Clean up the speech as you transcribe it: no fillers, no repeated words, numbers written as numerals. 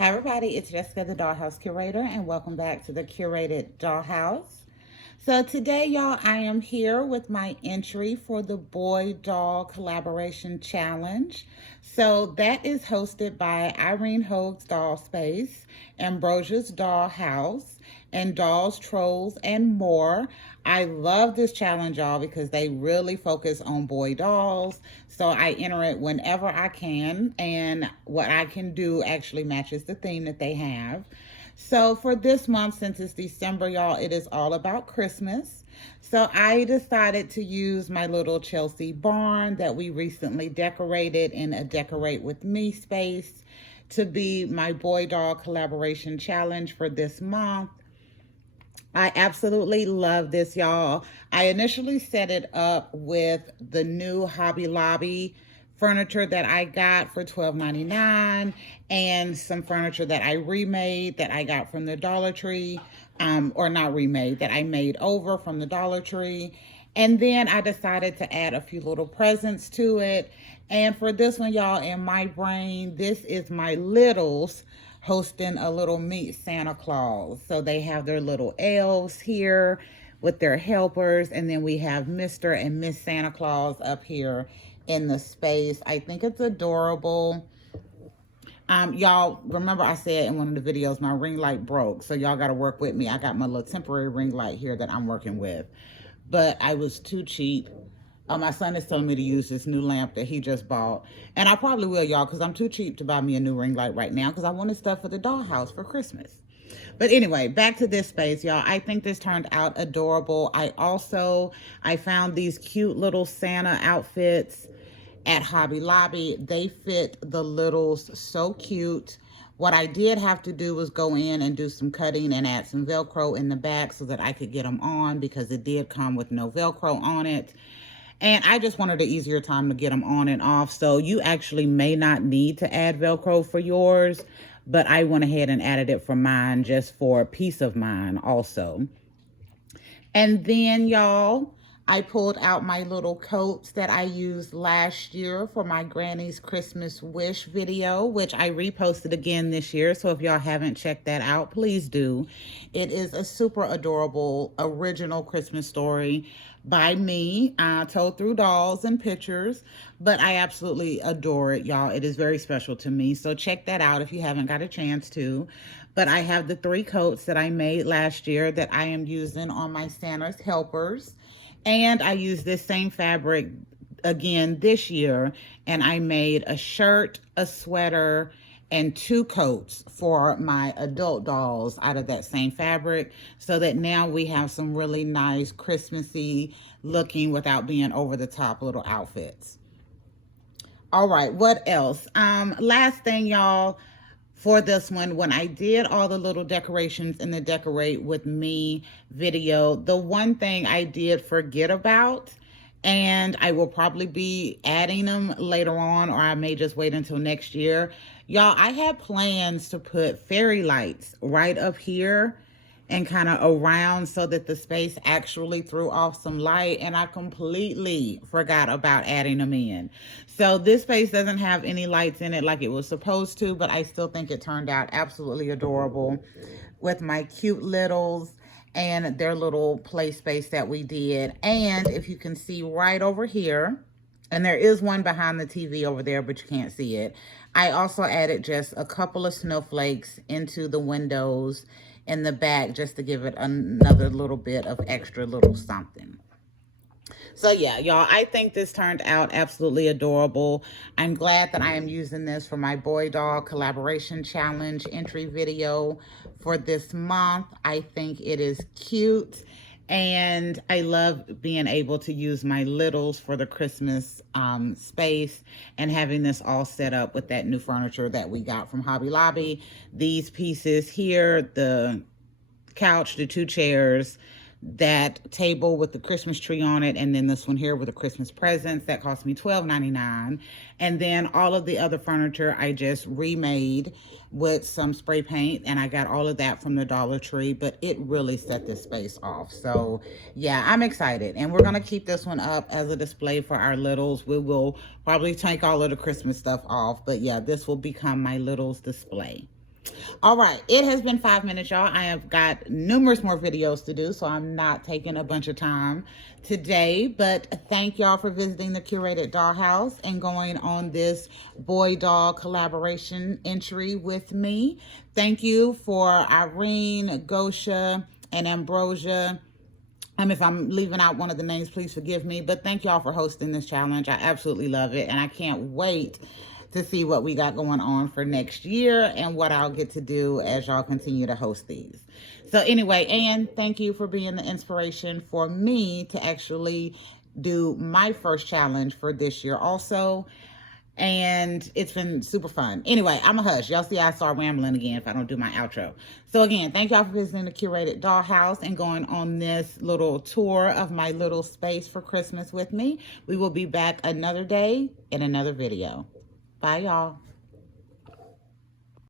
Hi everybody, it's Jessica the Dollhouse Curator and welcome back to the Curated Dollhouse. So today y'all, I am here with my entry for the Boy Doll Collaboration Challenge. So that is hosted by Irene Hogue's Doll Space, Ambrosia's Dollhouse, and Dolls, Trolls, and more. I love this challenge, y'all, because they really focus on boy dolls. So I enter it whenever I can, and what I can do actually matches the theme that they have. So for this month, since it's December, y'all, it is all about Christmas. So I decided to use my little Chelsea barn that we recently decorated in a Decorate With Me space to be my boy doll collaboration challenge for this month. I absolutely love this, y'all. I initially set it up with the new Hobby Lobby furniture that I got for $12.99 and some furniture that I remade that I got from the Dollar Tree, or not remade, that I made over from the Dollar Tree. And then I decided to add a few little presents to it. And for this one, y'all, in my brain, this is my littles hosting a little meet Santa Claus. So they have their little elves here with their helpers, and then we have Mr. and Miss Santa Claus up here in the space. I think it's adorable. Y'all remember I said in one of the videos my ring light broke, so y'all got to work with me. I got my little temporary ring light here that I'm working with, but I was too cheap. My son is telling me to use this new lamp that he just bought. And I probably will, y'all, because I'm too cheap to buy me a new ring light right now because I wanted stuff for the dollhouse for Christmas. But anyway, back to this space, y'all. I think this turned out adorable. I found these cute little Santa outfits at Hobby Lobby. They fit the littles so cute. What I did have to do was go in and do some cutting and add some Velcro in the back so that I could get them on, because it did come with no Velcro on it. And I just wanted an easier time to get them on and off. So you actually may not need to add Velcro for yours, but I went ahead and added it for mine just for peace of mind also. And then, y'all, I pulled out my little coats that I used last year for my Granny's Christmas Wish video, which I reposted again this year. So if y'all haven't checked that out, please do. It is a super adorable original Christmas story by me, told through dolls and pictures, but I absolutely adore it, y'all. It is very special to me. So check that out if you haven't got a chance to. But I have the 3 coats that I made last year that I am using on my Santa's helpers. And I used this same fabric again this year, and I made a shirt, a sweater, and 2 coats for my adult dolls out of that same fabric, so that now we have some really nice Christmassy looking without being over the top little outfits. All right, what else? Last thing, y'all, for this one, when I did all the little decorations in the Decorate With Me video, the one thing I did forget about, and I will probably be adding them later on, or I may just wait until next year. Y'all, I had plans to put fairy lights right up here and kind of around so that the space actually threw off some light, and I completely forgot about adding them in. So this space doesn't have any lights in it like it was supposed to, but I still think it turned out absolutely adorable with my cute littles and their little play space that we did. And if you can see right over here, and there is one behind the TV over there, but you can't see it, I also added just a couple of snowflakes into the windows in the back just to give it another little bit of extra little something. So yeah, y'all, I think this turned out absolutely adorable. I'm glad that I am using this for my Boy Doll Collaboration Challenge entry video for this month. I think it is cute, and I love being able to use my littles for the Christmas space and having this all set up with that new furniture that we got from Hobby Lobby. These pieces here, the couch, the 2 chairs, that table with the Christmas tree on it, and then this one here with the Christmas presents that cost me $12.99. And then all of the other furniture I just remade with some spray paint, and I got all of that from the Dollar Tree, but it really set this space off. So yeah, I'm excited, and we're gonna keep this one up as a display for our littles. We will probably take all of the Christmas stuff off, but yeah, this will become my littles display. All right, it has been 5 minutes, y'all. I have got numerous more videos to do, so I'm not taking a bunch of time today. But thank y'all for visiting the Curated Dollhouse and going on this boy doll collaboration entry with me. Thank you for Irene, Gosha, and Ambrosia. If I'm leaving out one of the names, please forgive me. But thank y'all for hosting this challenge. I absolutely love it. And I can't wait to see what we got going on for next year and what I'll get to do as y'all continue to host these. So anyway, Anne, thank you for being the inspiration for me to actually do my first challenge for this year also. And it's been super fun. Anyway, I'm a hush. Y'all see I start rambling again if I don't do my outro. So again, thank y'all for visiting the Curated Dollhouse and going on this little tour of my little space for Christmas with me. We will be back another day in another video. Bye, y'all.